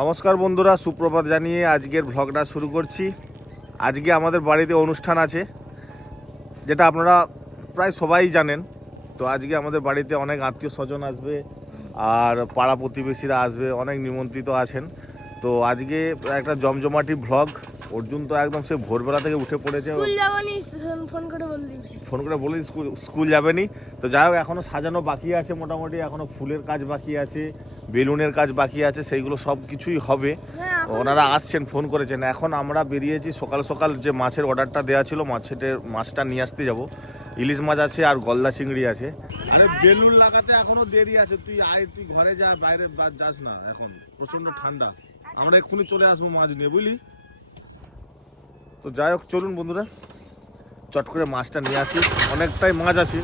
নমস্কার বন্ধুরা, সুপ্রভাত জানিয়ে আজকের ভ্লগটা শুরু করছি। আজকে আমাদের বাড়িতে অনুষ্ঠান আছে, যেটা আপনারা প্রায় সবাই জানেন। তো আজকে আমাদের বাড়িতে অনেক আত্মীয় স্বজন আসবে, আর পাড়া প্রতিবেশীরা আসবে, অনেক নিমন্ত্রিত আছেন। তো আজকে একটা জমজমাটি ভ্লগ অর্জুন তো একদম সে ভোরবেলা থেকে উঠে পড়েছে। স্কুল যাবনি? ফোন করে বলে দিয়েছি ফোন করে বলে স্কুল স্কুল যাবেনি। তো যাই হোক এখনও সাজানো বাকি আছে মোটামুটি। এখনও ফুলের কাজ বাকি আছে বেলুনের কাজ বাকি আছে সেইগুলো সব কিছুই হবে। হ্যাঁ ওনারা আসছেন ফোন করেছেন। এখন আমরা বেরিয়েছি সকাল সকাল যে মাছের অর্ডারটা দেওয়া ছিল মাছের মাছটা নিয়ে আসতে যাব। ইলিশ মাছ আছে আর গলদা চিংড়ি আছে। আরে বেলুন লাগাতে এখনও দেরি আছে। তুই আয় তুই ঘরে যা বাইরে যাস না এখন। প্রচণ্ড ঠান্ডা। আমরা এক্ষুনি চলে আসব মাছ নিয়ে বুঝলি? তো যাই হোক, চলুন বন্ধুরা। চট করে মাছটা নিয়ে আসি। অনেকটাই মাছ আছে।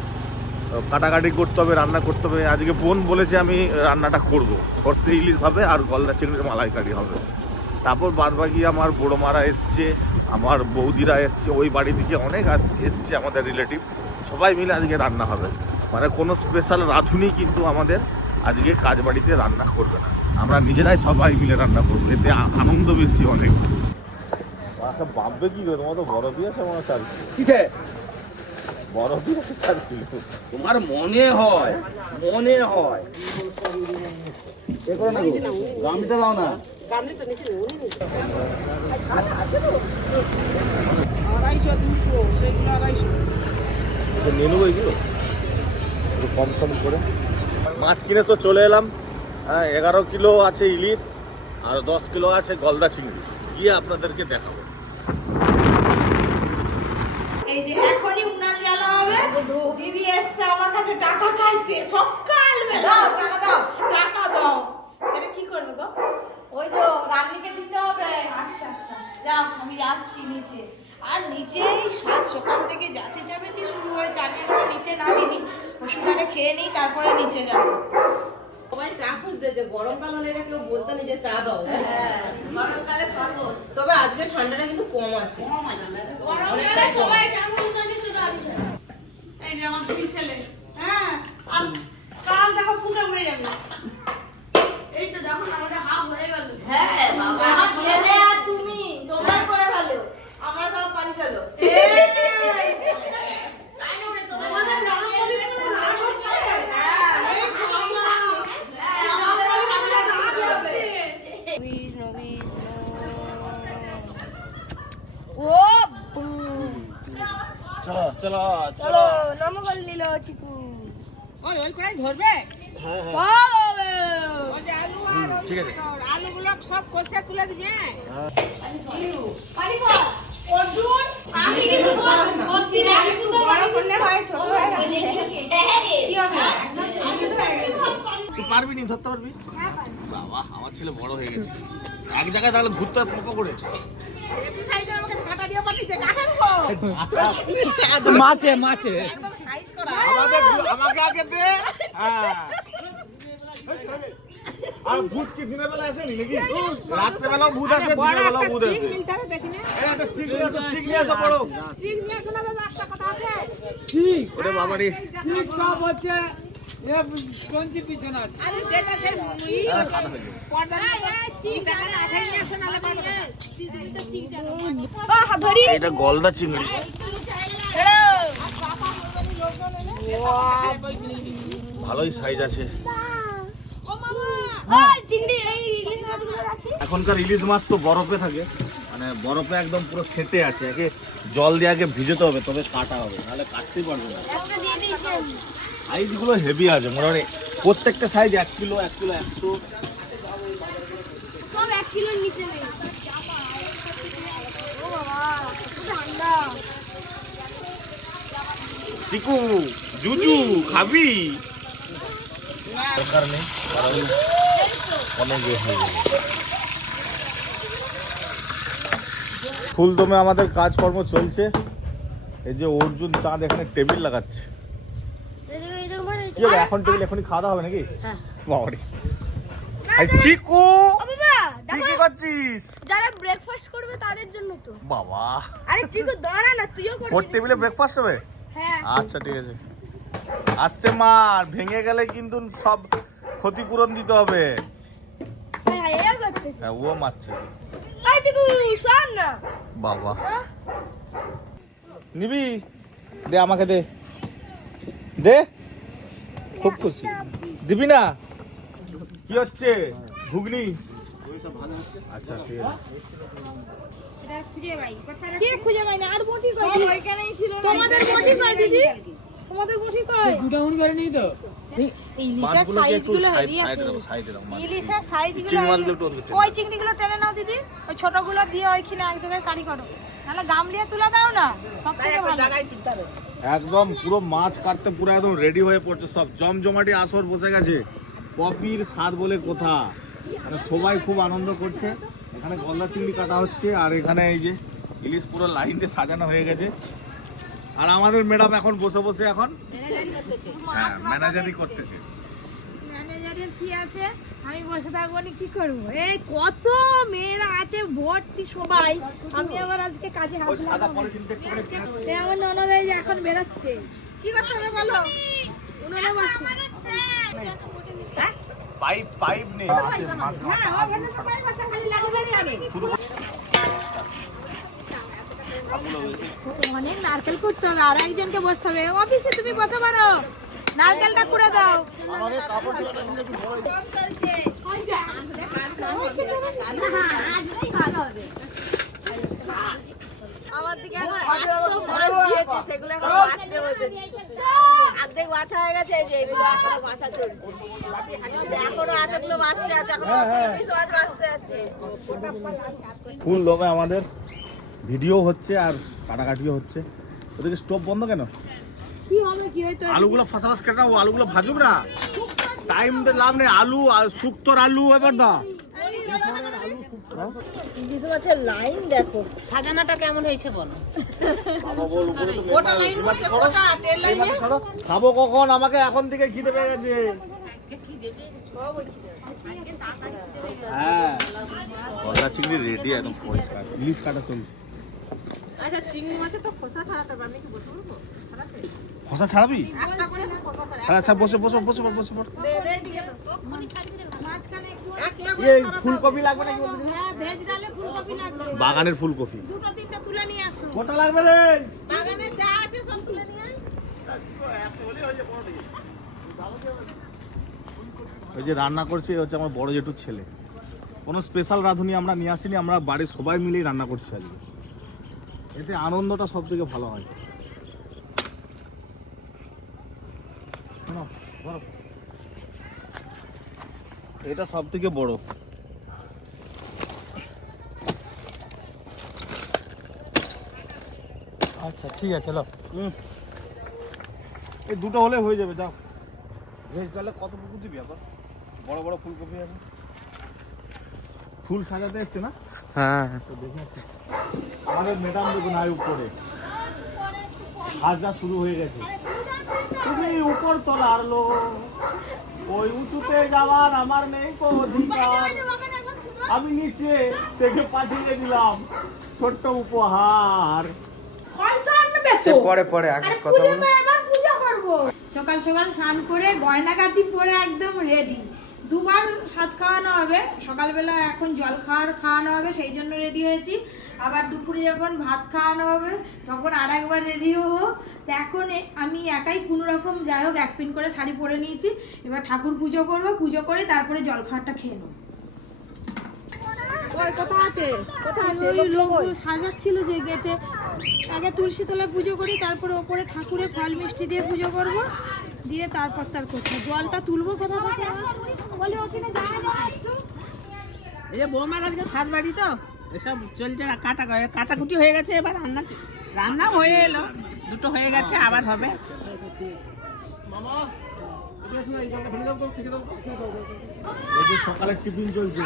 কাটাকাটি করতে হবে, রান্না করতে হবে। আজকে বোন বলেছে আমি রান্নাটা করব। সর্ষে ইলিশ হবে আর গলদা চিংড়ির মালাইকারি হবে। তারপর বাদ বাকি আমার বড় মারা এসছে, আমার বৌদিরা এসছে, ওই বাড়ি থেকে অনেক এসছে আমাদের রিলেটিভ। সবাই মিলে আজকে রান্না হবে। মানে কোনো স্পেশাল রাঁধুনি কিন্তু আমাদের আজকে কাজ বাড়িতে রান্না করবে না। আমরা নিজেরাই সবাই মিলে রান্না করব। এতে আনন্দ বেশি অনেক। ভাববে কি করে তোমার তো বড় দিয়েছে মনে চার কিসে? বড় দিয়েছে চার কিলো তোমার মনে হয় মনে হয়। এ করো না গামলিটা দাও না। নিয়ে নেব এগুলো একটু কম সম করে। মাছ কিনে তো চলে এলাম। হ্যাঁ এগারো কিলো আছে ইলিশ আর দশ কিলো আছে গলদা চিংড়ি। গিয়ে আপনাদেরকে দেখাবো এই যে এখনই উনান জ্বালা হবে। দিদি এসছে আমার কাছে টাকা চাইতে। সকাল বেলা টাকা দাও। টাকা দাও। এটা কি করবে গো? ওই তো রান্নিকে দিতে হবে। আচ্ছা আচ্ছা। যাও আমি আসছি নিচে। আর নিচেই সাত সকাল থেকে যাচ্ছে যাবেছি শুরু হয়েছে। আমি এখনও নিচে নামিনি। ওষুধটা খেয়ে নিই তারপরে নিচে যাব। সবাই চা খুঁজতেছে গরমকাল হলে এটা কেউ বলতো না যে চা দাও। হ্যাঁ গরমকালে শরবত তবে আজকে ঠান্ডাটা কিন্তু কম আছে। গরমকালে সবাই এই যে আমার দুই ছেলে। হ্যাঁ আর কাজ দেখো ফুটে উড়ে যাবে। এই তো দেখো আমাদের হাফ হয়ে গেল। হ্যাঁ বাবা। আমার ছেলে আর তুমি তোমরাই করে ভালো। আমরা সব পানি খেলো আমাদের নরম পরিবেশে রাগ হচ্ছে। হ্যাঁ, আমাদের হাতে রাগ হবে। বিষ্ণু বিষ্ণু ও বুম। চলো চলো চলো নম বল নিল চিকু ধরবে বাবা ঠিক আছে আলুগুলো সব কষে তুলে দিবে আমি কিন্তু বড় করলে হয় ছোট হয়ে হ্যাঁ। কি হবে হয়ে তুই পারবি নি ধরতে পারবি? বাবা আমার ছেলে বড় হয়ে গেছে। এক জায়গায় তাহলে ঘুরতে আর পোকা করে মাছে মাছে একদম সাইজ করা আমাদের আমাকে আগে দে হ্যাঁ আর ভূত কি দিনের বেলা আসে নাকি রাত্রে বেলাও ভূত আসে দিনের বেলাও ভূত আসে মিলতারে দেখিনি এই একটা চিংড়ি আছে চিংড়ি আছে বড় ঠিক নিয়ে আসো না দাদা একটা কথা আছে ঠিক ওরে বাবারে ঠিক সব হচ্ছে এ কঞ্চি পিছনে আছে আরে যেটা সে ই হ্যাঁ, খাটা হয়ে যাবে। পর্দা ঠিক টাকা আঠাই নিয়ে আসো নালে পারবে ধরি এটা গলদা চিংড়ি ভালোই সাইজ আছে। এখনকার ইলিশ মাছ তো বরফে থাকে। মানে বরফে একদম পুরো সেটে আছে। একে জল দিয়ে আগে ভিজাতে হবে তবে কাটা হবে নাহলে কাটতেই পারবে না। সাইজগুলো হেভি আছে মোটামুটি প্রত্যেকটা সাইজ এক কিলো এক কিলো একশো। সব এক কিলোর নিচে ও বাবা ঠান্ডা। চিকু জুজু খাবি। দরকার নেই কারণ অনেক হয়ে যাবে ফুলদমে আমাদের কাজকর্ম চলছে। এই যে অর্জুন চাঁদ এখানে টেবিল লাগাচ্ছে। এখন টেবিল এখনই খাওয়া দাওয়া হবে নাকি? হ্যাঁ। বাবারে। এই চিকু তুই কি করছিস? যারা ব্রেকফাস্ট করবে তাদের জন্য তো। বাবা। আরে চিকু দাঁড়া না তুইও টেবিলে ব্রেকফাস্ট হবে? হ্যাঁ। আচ্ছা ঠিক আছে। আসতে মার ভেঙে গেলে কিন্তু সব ক্ষতিপূরণ দিতে হবে। হ্যাঁ হ্যাঁ হ্যাঁ ও মারছে। না। বাবা। নিবি? দে আমাকে দে। দে। খুব খুশি। দিবি না? কি হচ্ছে? ঘুগনি? আচ্ছা ঠিক আছে। কে খুঁজে পাইনি আর বটি কই ছিল তোমাদের বটি কই দিদি? তোমাদের বটি কই ইলিশের সাইজগুলো হেভি আছে। ইলিশের সাইজগুলো চিংড়ি মাছগুলো একটু ওই চিংড়িগুলো টেনে নাও দিদি। ওই ছোটগুলো দিয়ে ওইখানে এক জায়গায় কারি করো। নাহলে গামলিয়া তুলে দাও না। সব থেকে ভালো। একদম পুরো মাছ কাটতে পুরো একদম রেডি হয়ে পড়ছে। সব জমজমাটি আসর বসে গেছে। কপির স্বাদ বলে কথা। মানে সবাই খুব আনন্দ করছে। এখানে গলদা চিংড়ি কাটা হচ্ছে আর এখানে এই যে ইলিশ পুরো লাইন দিয়ে সাজানো হয়ে গেছে। আর আমাদের ম্যাডাম এখন বসে বসে এখন হ্যাঁ ম্যানেজারই করতেছে। ম্যানেজারের কি আছে? আমি বসে থাকব না কি করব? এই কত মেয়েরা আছে ভর্তি সবাই। আমি আবার আজকে কাজে হাত লাগাবো। আমার ননদ এখন বেরোচ্ছে। কি করতে হবে বলো? উনুনে বসে পাইপ পাইপ নেই। মাছ অনেক নারকেল হবে আর একজনকে বসতে হবে। অফিসে তুমি বসে পারো নারকেলটা করে দাও। আমার দিকে এখন এত মাছ দিয়েছে সেগুলো এখন বাঁচতে বসেছে। অর্ধেক বাছা হয়ে গেছে এই যে এগুলো এখনও বাছা চলছে। এখনও এতগুলো বাঁচতে আছে এখনও মাছ বাঁচতে আছে। ফুল লোকে আমাদের? ভিডিও হচ্ছে আর কাটাকাটিও হচ্ছে। ওদিকে স্টোভ বন্ধ কেন? কি হবে কি হয়তো আলুগুলো ফাঁসাফাস কেটে ও আলুগুলো ভাজুক না। টাইম তো লাভ নেই আলু আর শুক্তোর আলু এবার দা ইলিশ মাছের লাইন দেখো। সাজানাটা কেমন হয়েছে বলো? ওটা লাইন হচ্ছে ওটা ট্রেন লাইনে খাব কখন? আমাকে এখন থেকে খিদে পেয়ে গেছে। হ্যাঁ। চিংড়ি রেডি একদম ইলিশ কাটা চলছে। আচ্ছা চিংড়ি মাছের তো খোসা ছাড়াতে হবে। আমি কি বসে বলব ছাড়াতে? খসা ছাড়াবি? একটা করে খোসা ছাড়া। আচ্ছা আচ্ছা বসে বসে বসে পড়, বসে পড় দে দে এদিকে তো। মাঝখানে একটু একটা করে ফুলকপি লাগবে নাকি বলছিস? হ্যাঁ ভেজ ডালে ফুলকপি লাগবে। বাগানের ফুলকপি। দুটো তিনটা তুলে নিয়ে আসো। কটা লাগবে রে। বাগানে যা আছে সব তুলে নিয়ে আয়। ওই যে রান্না করছি এই হচ্ছে আমার বড় জেঠুর ছেলে। কোনো স্পেশাল রাঁধুনি আমরা নিয়ে আসিনি আমরা বাড়ির সবাই মিলেই রান্না করছি আজকে। এতে আনন্দটা সব থেকে ভালো হয়। এটা সব থেকে বড়। আচ্ছা ঠিক আছে লো। হুম। এই দুটো হলে হয়ে যাবে যাও। ভেজ ডালে কত পুকুর দিবি আবার? বড় বড় ফুলকপি আছে। ফুল সাজাতে এসছে না? হ্যাঁ। তো দেখে। আমাদের ম্যাডাম দেখুন আয় উপরে। সাজা শুরু হয়ে গেছে। তুমি উপর তোলার লোক ওই উঁচুতে যাওয়ার আমার নেই তো অধিকার। আমি নিচে থেকে পাঠিয়ে দিলাম ছোট্ট উপহার। পরে পরে আগে কথা বলো সকাল সকাল স্নান করে গয়নাগাটি পরে একদম রেডি দুবার সাত খাওয়ানো হবে। সকালবেলা এখন জল খাওয়ার খাওয়ানো হবে সেই জন্য রেডি হয়েছি। আবার দুপুরে যখন ভাত খাওয়ানো হবে তখন আর একবার রেডি হব। তো এখন আমি একাই কোনো রকম যাই হোক এক পিন করে শাড়ি পরে নিয়েছি। এবার ঠাকুর পুজো করব পুজো করে তারপরে জল খাওয়ারটা খেয়ে নেব। সাজাচ্ছিল যে গেটে আগে তুলসী তলায় পুজো করি তারপরে ওপরে ঠাকুরের ফল মিষ্টি দিয়ে পুজো করব। দিয়ে তারপর তার কোথাও জলটা তুলবো কোথা থেকে এই যে বৌমার আজকে সাত বাড়ি তো এসব চলছে কাটা কাটাকুটি হয়ে গেছে এবার রান্না রান্না হয়ে এলো দুটো হয়ে গেছে আবার হবে। সকালের টিফিন চলছে।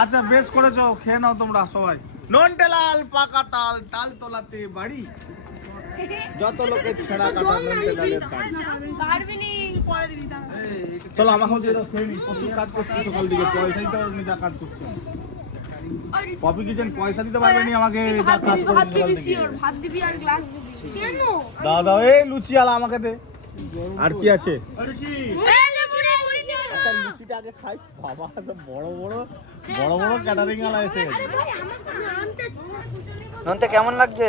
আচ্ছা বেশ করেছ খেয়ে নাও তোমরা সবাই। নন্টেলাল পাকা তাল তাল তোলাতে বাড়ি। যত লোকের ছেঁড়া কাটা পারবি নি পরে দিবি তা চলো আমাকেও দিয়ে দাও খেয়ে নি প্রচুর কাজ করছি সকাল দিকে পয়সা দিতে পারবে যা কাজ করছি কপি কিচেন পয়সা দিতে পারবে নি আমাকে যা কাজ ভাত করছি দিবি ভাত দিবি আর গ্লাস দিবি। কেন? দাও দাও এই লুচি আলা আমাকে দে। আর কি আছে? আগে খাই বাবা সব বড় বড় বড় বড় ক্যাটারিং আলা এসে ননটা কেমন লাগছে?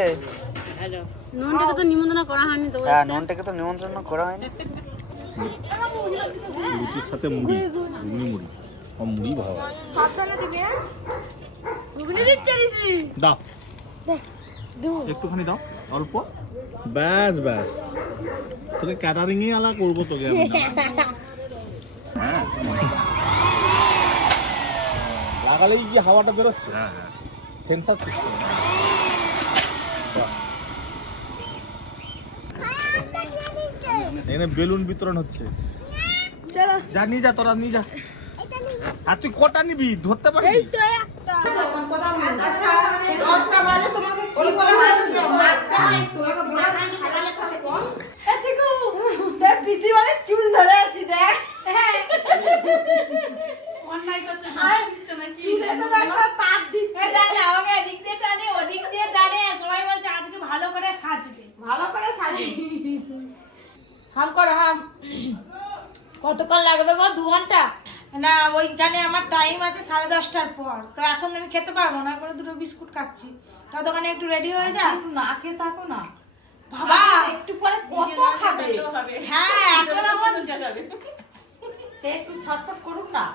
ননটাকে তো নিমন্ত্রণ করা হয়নি তো হ্যাঁ ননটাকে তো নিমন্ত্রণ করা হয়নি। লুচির সাথে মুড়ি ঘুগনি মুড়ি। আমার মুড়ি ভালো ঘুগনি দিচ্ছে ঋষি দাও। একটুখানি দাও অল্প। ব্যাস ব্যাস। তোকে ক্যাটারিং ই আলা করব তোকে আমি না। হ্যাঁ। লাগালেই কি হাওয়াটা বেরোচ্ছে। হ্যাঁ হ্যাঁ। সেন্সার সিস্টেম এখানে বেলুন বিতরণ হচ্ছে। যা নিয়ে যা তোরা নিয়ে যা। আর তুই কটা নিবি? ধরতে পারবি? দশটা বাজে তোমাকে কি করে মারতে মারতে হয় তো একটা বড় গান সাজালে সাথে কম চিকু দেখ পিসি মানে চুল ধরে আছি দেখ অন্যায় করছে আর দিচ্ছে না কি চুলে তো দেখো তাপ দিচ্ছে এই দেখ আমাকে এদিক দিয়ে টানে ওদিক দিয়ে টানে সবাই বলছে আজকে ভালো করে সাজবে। ভালো করে সাজি হাম করো হাম। কতক্ষণ লাগবে গো? দু ঘণ্টা? না ওইখানে আমার টাইম আছে সাড়ে দশটার পর। তো এখন আমি খেতে পারব না করে দুটো বিস্কুট খাচ্ছি। ততক্ষণে একটু রেডি হয়ে যা। না খেয়ে থাকো না। বাবা! একটু পরে কত খাবে? হ্যাঁ এখন আমার সে একটু ছটফট করুক না।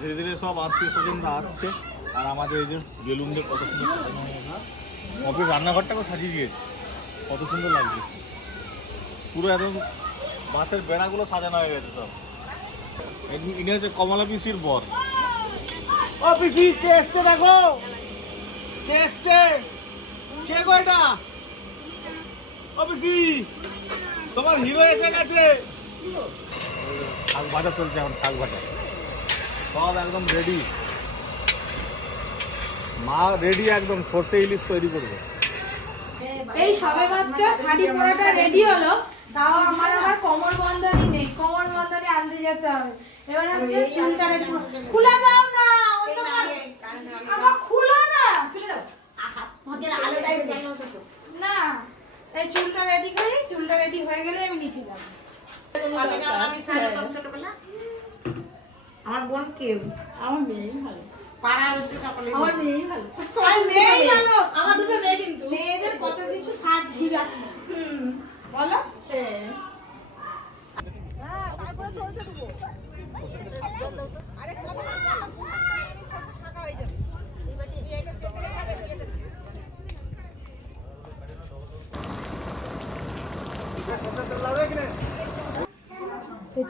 ধীরে ধীরে সব আত্মীয় স্বজনরা আসছে আর আমাদের এই যে বেলুন দিয়ে কত সুন্দর। অফিস রান্নাঘরটাকেও সাজিয়ে দিয়েছে। কত সুন্দর লাগছে। পুরো একদম বাঁশের বেড়াগুলো সাজানো হয়ে গেছে সব। ইনি- ইনি হচ্ছে কমলা পিসির বর। ও পিসি কে এসছে দেখো? কে এসছে? কে গো এটা? ও পিসি তোমার হিরো এসে গেছে। শাক ভাজা চলছে এখন শাক ভাজা। সব একদম রেডি মা রেডি একদম সর্ষে ইলিশ তৈরি করবে। এই সবে মাত্র শাড়ি পরাটা রেডি হলো তাও আমার আমার কোমর বন্ধনী নেই কোমর বন্ধনী আনতে যেতে হবে। এবার হচ্ছে চুলটা খুলে দাও না আমার খুলো না খুলে দাও। আলোটাই না এই চুলটা রেডি করি চুলটা রেডি হয়ে গেলে আমি নিচে যাব। আমার বোন কেউ আমার মেয়ে ভালো। পাড়া হচ্ছে সকলে আমার মেয়ে ভালো। আর মেয়েই ভালো। আমার দুটো মেয়ে কিন্তু। মেয়েদের কত কিছু সাজগুজ আছে বলো।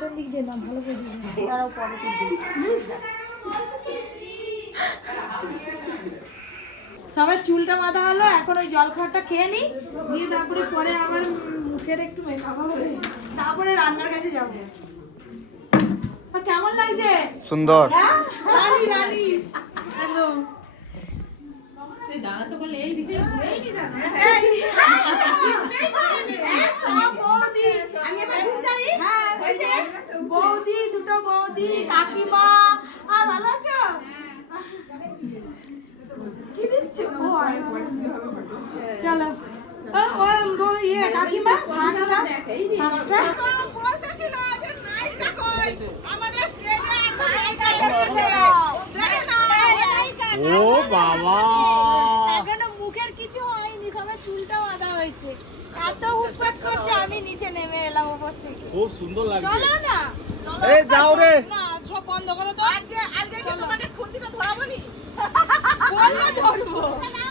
সবাই চুলটা বাঁধা হলো এখন ওই জল খাওয়াটা খেয়ে নি। দিয়ে তারপরে পরে আবার মুখের একটু মেকআপ হবে। তারপরে রান্নার কাছে যাব। কেমন লাগছে? সুন্দর। হ্যাঁ? রানী রানী। হ্যালো। তুই তো বলে এই দিকে বৌদি হ্যাঁ দুটো বৌদি কাকিমা আর ভালো আছো কি দিচ্ছ। চলো ইয়ে কাকিমা আমাদের স্টেজে একদম নায়িকা এসেছে দেখে না নায়িকা ও বাবা। এখনও মুখের কিছু হয়নি সবাই চুলটা বাঁধা হয়েছে। এত হুটপাট করছে আমি নিচে নেমে এলাম উপর থেকে। খুব সুন্দর লাগছে। চলো না এই যাও রে। না সব বন্ধ করো তো। আজকে আজকে কি তোমাদের খুঁটিটা ধরাবো নি? বললে ধরবো না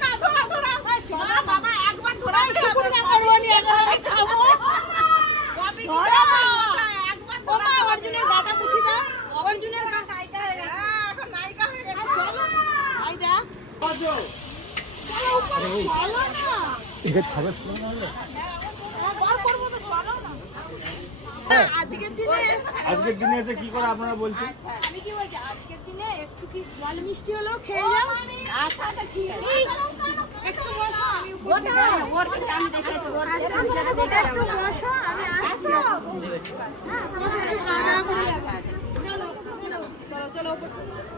না ধরা ধরা চলো বাবা একবার ধরা শুকুর না করব নি এখন আমি খাব। ধরো। একবার মা অর্জুনের গাটা মুছি দাও অর্জুনের গা কাইটা হয়ে গেছে হ্যাঁ, এখন নায়িকা হয়ে গেছে চলো আই দা চলো উপরে চলো না হ্যাঁ, বার করব তো চলো না না, আজকের দিনে এসে কি করে আপনারা বলছেন? আমি কি বলছি আজকের দিনে একটু কি জল মিষ্টি হলেও খেয়ে যাও একটু বসো আমি চলো চলো চলো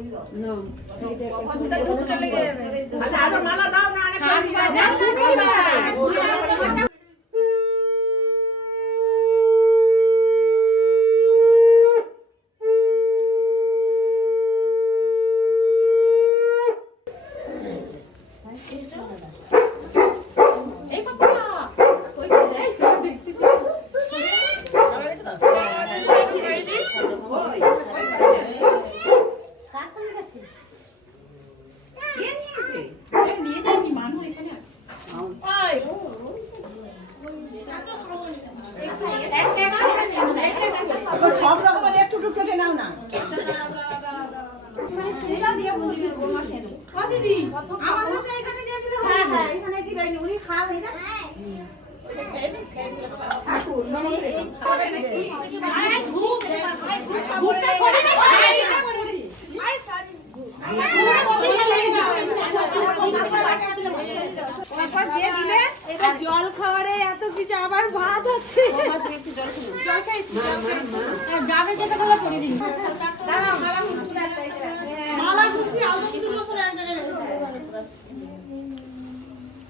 উপর। চলো চলো কাকা ওদিকে যাও। দিদি সব রকমের একটু একটু কেটে নাও না ও দিদি আমার হাতে এখানে দিয়ে দিলে হয়ে যাবে। তারপর যে দিলে এটা জল খাওয়ারে এত কিছু আবার ভাত আছে জল খাই যাবে যেটা কথা করে দিন মালা গুছি আলু গুলো করে এক জায়গায় রেখে দাও।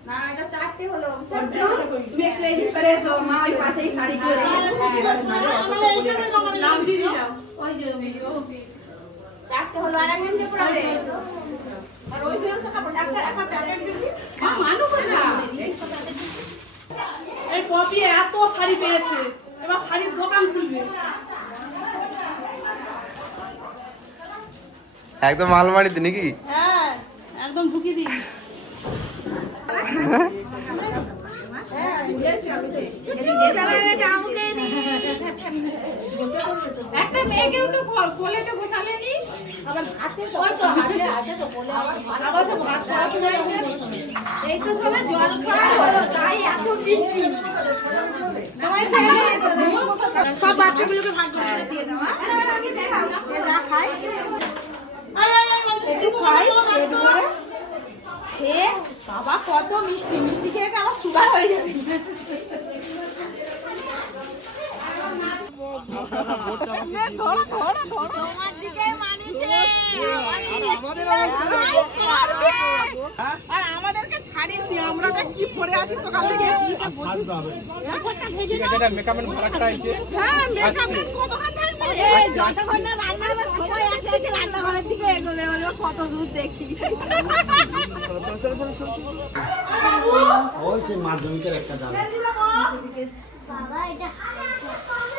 না এটা চারটে হলো। তুমি একটু এদিক সরে এসো মা ওই পাশেই শাড়ি করে আমার এইখানে জমা নেই। নাম দিয়ে দাও চারটে হলো আর একজন পড়াবে আর ওই দিকে তো কাপড় একটা একটা প্যাকেট দিবি। মা মানু কোথা এই পপি এত শাড়ি পেয়েছে এবার শাড়ির দোকান খুলবে। একদম আলমারিতে নাকি? হ্যাঁ একদম ঢুকি দিই একটা মেয়েকেও তো কোলেতে বসালে নি। আবার হাতে তো হাতে হাতে তো কোলে। আবার তো ভাত খাওয়া এই তো সবাই জল খাওয়া হলো তাই এত দিচ্ছি। সব বাচ্চাগুলোকে ভাগ করে দিয়ে হ্যাঁ? যা খায় একটু খাই পেট খেয়ে বাবা কত মিষ্টি মিষ্টি খেয়ে আমার সুগার হয়ে যাবে তোমার দিকে মানেছে আর আমাদেরকে ছাড়িস নি আমরা দেখ কি পড়ে আছি সকাল থেকে। হ্যাঁ মেকআপের কতক্ষণ থাকবে এই যতক্ষণ না রান্না হবে সবাই একে একে রান্নাঘরের দিকে এগোবে। বলবে কত দূর দেখি। ওই সেই মাধ্যমিকের একটা জাল। ওই কে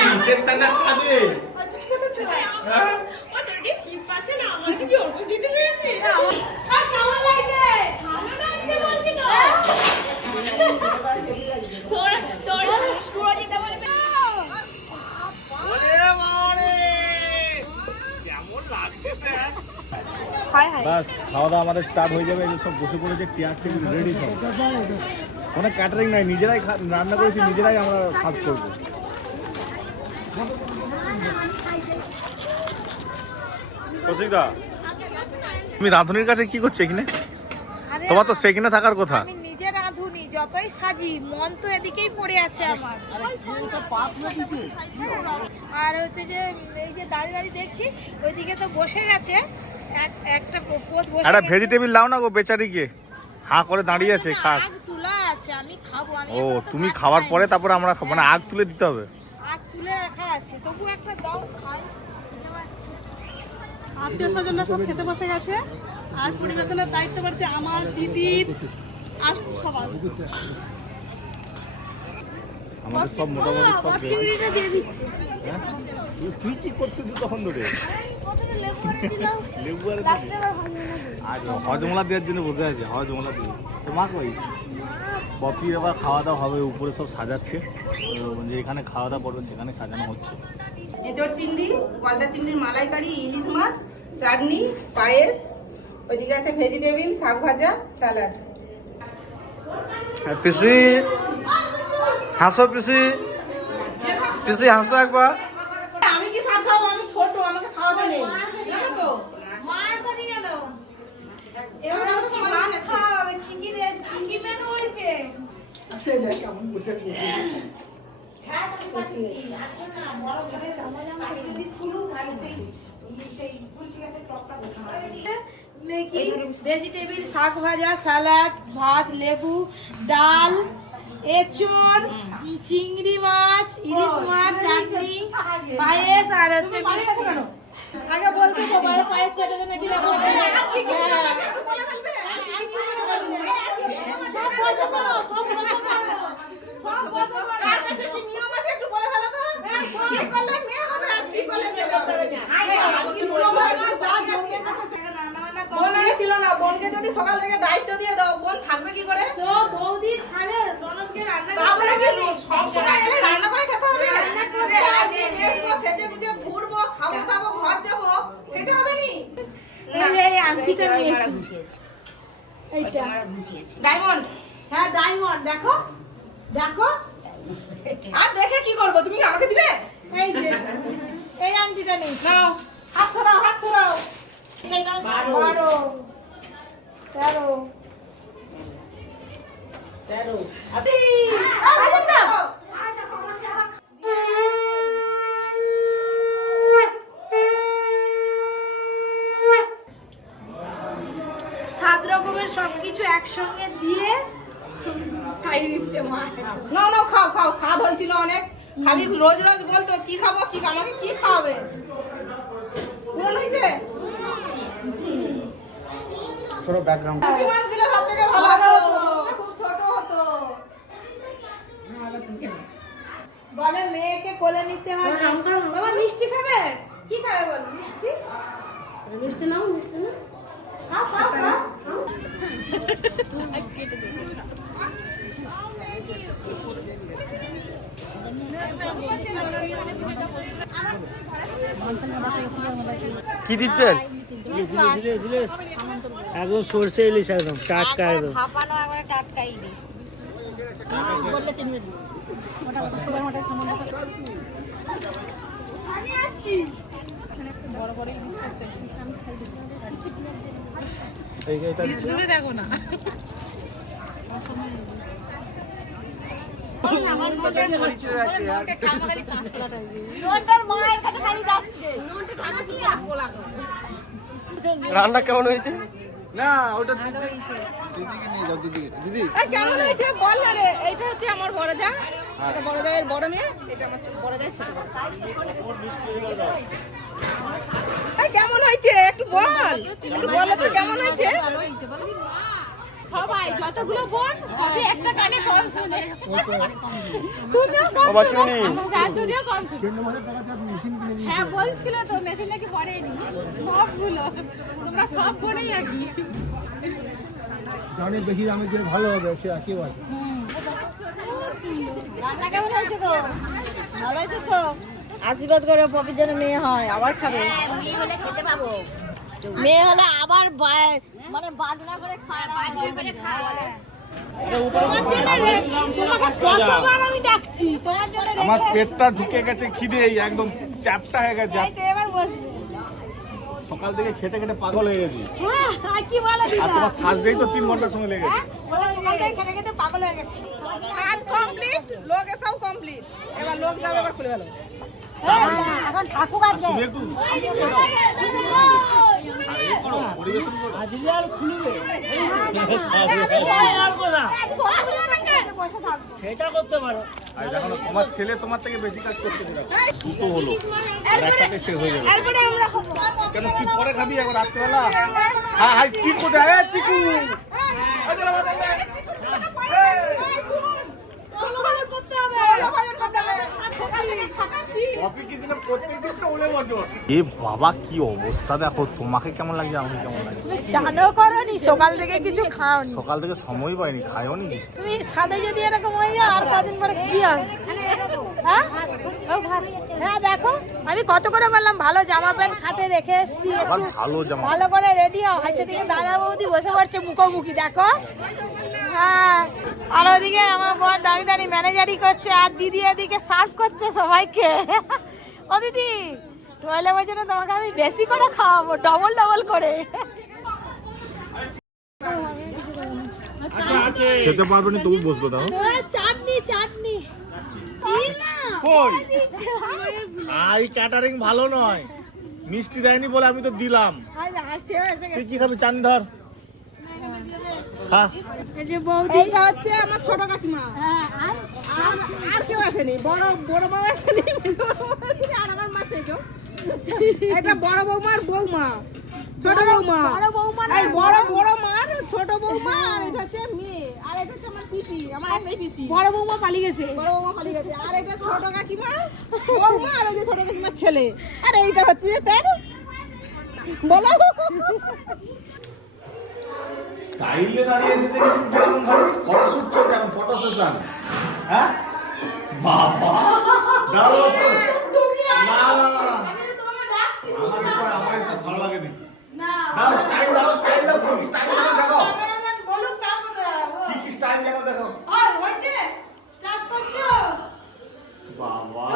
সায়েন্সের স্যার আছে বারণ করতে বারণ করতে খালি বাসবে না বারণ করবে মা স্যার এসছে বসুন আপনারা এবার যাচ্ছি নিচে চলো বাস খাওয়া দাওয়া আমাদের স্টার্ট হয়ে যাবে সব বসে পড়েছে টিয়ার টেবিল রেডি সব। কোনো ক্যাটারিং নাই নিজেরাই রান্না করেছি নিজেরাই আমরা সার্ভ করব। কৌশিকদা তুমি রাঁধুনির কাছে কি করছ এখানে? তোমার তো সেখানে থাকার কথা। আমি নিজে রাঁধুনি যতই সাজি মন তো এদিকেই পড়ে আছে আমার। আর হচ্ছে যে এই যে দাঁড়িয়ে দাঁড়িয়ে দেখছি ওইদিকে তো বসে গেছে। একটা। ভেজিটেবিল দাও না গো বেচারিকে। হাঁ করে দাঁড়িয়ে আছে খাক। আগ তুলা আছে আমি খাব আমি ও তুমি খাওয়ার পরে তারপরে আমরা খাব। মানে আগ তুলে দিতে হবে। আগ তুলে রাখা আছে তবু একটা দাও খাই। আত্মীয় স্বজনরা সব খেতে বসে গেছে আর পরিবেশনের দায়িত্ব পাচ্ছে আমার দিদির আর সবার। আমাদের সব মোটামুটি সব হ্যাঁ? তুই কি করতে তখন ধরে? লেবু আর হজমলা দেওয়ার জন্য বসে আছে হজমলা দিয়ে তো মা কই? পপির আবার খাওয়া দাওয়া হবে উপরে সব সাজাচ্ছে। যেখানে খাওয়া দাওয়া করবে সেখানে সাজানো হচ্ছে। এঁচড় চিংড়ি গলদা চিংড়ির মালাইকারি ইলিশ মাছ চাটনি পায়েস ওইদিকে আছে ভেজিটেবিল শাক ভাজা স্যালাড পিসি হাসো পিসি। পিসি হাসো একবার। আমি কি শাক খাব? আমি ছোট আমাকে খাওয়াতে নেই। জানো তো? মা সারি গেল এবার আমরা সবাই ভাত খাওয়া হবে। কি কি রে- কি কি মেনু হয়েছে মেকি শাক ভাজা স্যালাড ভাত লেবু ডাল বড় কি লাগবে সব বসে পড়ো সব বসে পড়ো বসে পড়ো কার কাছে কি নিয়ম আছে একটু বলে ফেলো কি মেয়ে হবে আর কি করলে ছেলে হবে? আরে আর কি নিয়ম হয় না যা আজকে কাছে বোন আরে ছিল না বোনকে যদি সকাল থেকে দায়িত্ব দিয়ে দাও বোন থাকবে কি করে? তো বৌদি ছাড়ে ননদকে রান্না তা কি সব সময় এলে রান্না করে খেতে হবে? যে আগে আসব সেজে গুজে ঘুরবো খাব দাবো ঘর যাব সেটা হবে নি? এই এই আংটিটা নিয়েছি। এইটা। ডায়মন্ড। হ্যাঁ ডায়মন্ড দেখো। দেখো। আর দেখে কি করব? তুমি আমাকে দিবে? এই যে এই আংটিটা নিয়েছি। নাও। হাত ছড়াও হাত ছড়াও বারো। তেরো। আদি! সাত রকমের সবকিছু একসঙ্গে দিয়ে খাইয়ে দিচ্ছে মা। না না খাও খাও স্বাদ হয়েছিল অনেক। খালি রোজ রোজ বলতো কি খাব কি আমাকে কি খাওয়াবে? পূরণ হয়েছে? ছোট ব্যাকগ্রাউন্ড পুঁটি মাছ দিলে সব থেকে ভালো হতো। খুব ছোট হতো। বলে মেয়েকে কোলে নিতে হবে বাবা মিষ্টি খাবে? কি খাবে বল? মিষ্টি? মিষ্টি নাও মিষ্টি না খাও খাও খাও। কি দিচ্ছেন? একদম সর্ষে ইলিশ একদম টাটকা একদম। ভাপানো একবারে টাটকা ইলিশ। মায়ের কাছে খালি যাচ্ছে। রান্না কেমন হয়েছে? না ওটা দিদি দিদিকে নিয়ে যাও দিদি। এই কেমন হয়েছে? বল না রে এইটা হচ্ছে আমার বড় যা। এটা বড় জায়ের বড় মেয়ে এটা আমার বড় জায়ের ছোট কেমন হয়েছে? একটু বল। একটু বলো তো কেমন হয়েছে? সবাই যতগুলো বোন সবই একটা কানে কম শুনে। তুমিও কম শুনো। আমার শাশুড়িও কম শুনে। হ্যাঁ বলছিল তো মেশিন নাকি পড়েনি। সবগুলো। তোমরা সব পড়েই আছি। অনেক বেশি দামে দিলে ভালো হবে সে একেবারে রান্না কেমন হয়েছে তো ভালো হয়েছে তো? আশীর্বাদ করে পপির জন্য মেয়ে হয় আবার খাবে। মেয়ে হলে খেতে পাবো। মেয়ে হলে আবার মানে বাজনা করে খায় বাজনা করে খায় আমার পেটটা ঢুকে গেছে খিদে একদম চ্যাপটা হয়ে গেছে। সকাল থেকে খেটে খেটে পাগল হয়ে গেছি। হ্যাঁ আর তোমার সাজতেই তো তিন ঘণ্টার সময় লেগেছে হ্যাঁ বলে সকাল থেকে খেটে খেটে পাগল হয়ে গেছি। কমপ্লিট লোক এসব কমপ্লিট এবার লোক যাবে এবার খুলে গেল এখন ঠাকুর আজকে সেটা করতে পারো তোমার ছেলে তোমার থেকে বেশি কাজ করতে পারে। দুটো হলো একটাতে শেষ হয়ে যাবে। কেন কি পরে খাবি এখন রাত্রেবেলা। হ্যাঁ হাই চিকু দে এ চিকু। এ বাবা কি অবস্থা দেখো তোমাকে কেমন লাগছে আমাকে কেমন লাগছে? তুমি চানও করনি সকাল থেকে কিছু খাওনি। সকাল থেকে সময় পাইনি তুমি যদি এরকম হয়ে যায় আর কদিন পরে কি হবে হ্যাঁ? হ্যাঁ দেখো আমি কত করে বললাম ভালো জামা প্যান্ট খাটে রেখে এসছি। ভালো জামা। ভালো করে রেডি হও। হাসে দাদা বৌদি বসে পড়ছে মুখোমুখি দেখো। হ্যাঁ। আর ওদিকে আমার বর দাঁড়িয়ে দাঁড়িয়ে ম্যানেজারি করছে আর দিদি এদিকে সার্ভ করছে সবাইকে। ও দিদি টয়লে বলছে না তোমাকে আমি বেশি করে খাওয়াবো ডবল ডবল করে খেতে পারবে না তবু বসবে দাও চাটনি চাটনি কি না? কই? দিচ্ছে। আই ক্যাটারিং ভালো নয় মিষ্টি দেয়নি বলে আমি তো দিলাম তুই। কি খাবি চান ধর হ্যাঁ। এই যে বৌদি। এটা হচ্ছে আমার ছোট কাকিমা। হ্যাঁ, আর? কেউ আসেনি। বড় বড় বউ আসেনি মেজো বউ আসেনি আর আমার মা সেই কেউ এটা বড় বৌমার বৌমা। ছোট বড় বৌমা। এই বড় বড় মার ছোট বৌমা আর এটা হচ্ছে মেয়ে। আর এটা হচ্ছে আমার পিসি আমার একটাই পিসি। বড় বৌমা পালিয়ে গেছে। বড় বৌমা পালিয়ে গেছে। আর এটা ছোট কাকিমা বৌমা আর ওই যে ছোট কাকিমার ছেলে। আর এইটা হচ্ছে তার বলো। স্টাইলে দাঁড়িয়ে এসে দেখেছি এমন ভাবে ফটো শুট চলছে এখন ফটো সেশন হ্যাঁ? বাবা! দাঁড়াও তুমি না না না, না। আমি তো তোমাকে ডাকছি আমার আমার এসব ভালো লাগেনি। না দাও স্টাইল দাও স্টাইল দাও কি স্টাইল জানো দেখো ক্যামেরাম্যান বলুন তারপর দাঁড়াবো। কি কি স্টাইল জানো দেখো হয়েছে? Start করছ? বাবা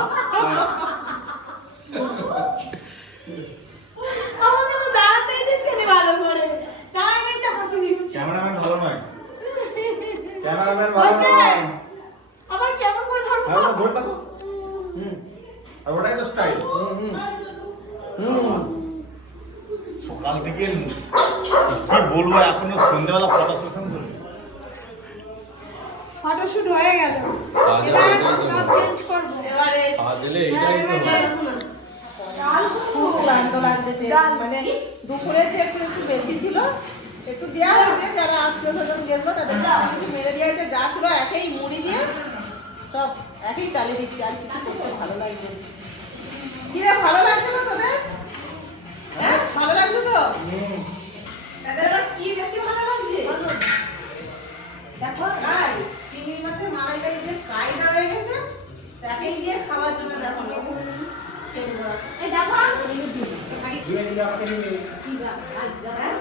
আমাকে তো দাঁড়াতেই দিচ্ছে না ভালো করে। দাঁড়াতেই তো হাসি দিচ্ছে। ক্যামেরাম্যান ভালো নয়। ক্যামেরাম্যান ভালো নয়। আবার কেমন করে ধরবো? হ্যাঁ ধরে দেখো। আর ওটাই তো স্টাইল হুম হুম। সকাল থেকে কি বলব এখনও? সন্ধ্যাবেলা ফটো সেশন চলবে ফটোশুট হয়ে গেল। এবার সব চেঞ্জ করব। খুব ক্লান্ত লাগতেছে মানে দুপুরে যে একটু একটু বেশি ছিল একটু দেওয়া হয়েছে যারা আত্মীয় স্বজন গেছিল তাদেরকে কিছু মেরে দেওয়া হয়েছে। যা ছিল একেই মুড়ি দিয়ে সব একেই চালিয়ে দিচ্ছি আর কিছু করতে ভালো লাগছে। কি রে ভালো লাগছে তো তোদের? হ্যাঁ ভালো লাগছে তো? তাদের কি বেশি ভালো লাগছে? দেখো ভাই চিংড়ি মাছের মালাইকারি যে কাইটা হয়ে গেছে তাকেই দিয়ে খাওয়ার জন্য দেখো। এই দেখো। হ্যাঁ?